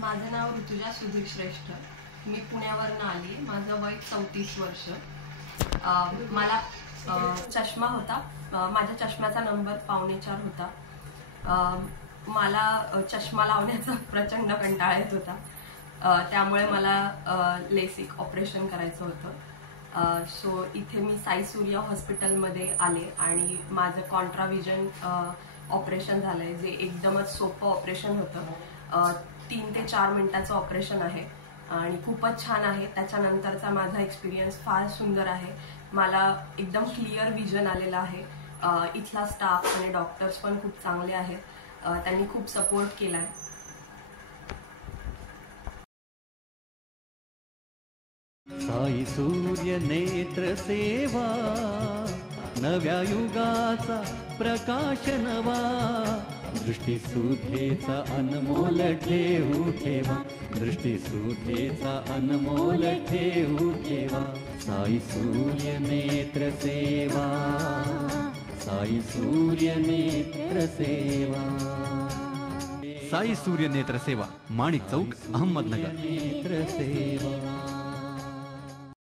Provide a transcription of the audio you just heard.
माझं नाव ऋतुजा सुधीर श्रेष्ठ. मी पुण्यावरून आली. माझं वय 34 वर्ष. मला चष्मा होता. माझ्या चष्म्याचा नंबर 4.5 होता. मला चष्मा लावण्याचा प्रचंड कंटाळा येत होता. त्यामुळे मला लेसिक ऑपरेशन करायचं होतं. सो इथे मी साई सूर्य हॉस्पिटलमध्ये आले आणि माझं कॉन्ट्राव्हिजन ऑपरेशन झालंय, जे एकदमच सोपं ऑपरेशन होतं. 3 ते 4 मिनिटाचं ऑपरेशन आहे आणि खूपच छान आहे. त्याच्यानंतरचा माझा एक्सपिरियन्स फार सुंदर आहे. मला एकदम क्लिअर विजन आलेला आहे. इथला स्टाफ आणि डॉक्टर्स पण खूप चांगले आहेत. त्यांनी खूप सपोर्ट केला आहे. साई सूर्य नेत्र सेवा, नव्या युगाचा प्रकाश नवा, दृष्टीसुधेचा अनमोल ठेवू ठेवा, दृष्टीसुधेचा अनमोल ठेवू ठेवा. साई सूर्य नेत्र सेवा, साई सूर्य नेत्र सेवा. साई सूर्य नेत्र सेवा, माणिक चौक, अहमदनगर. नेत्र सेवा.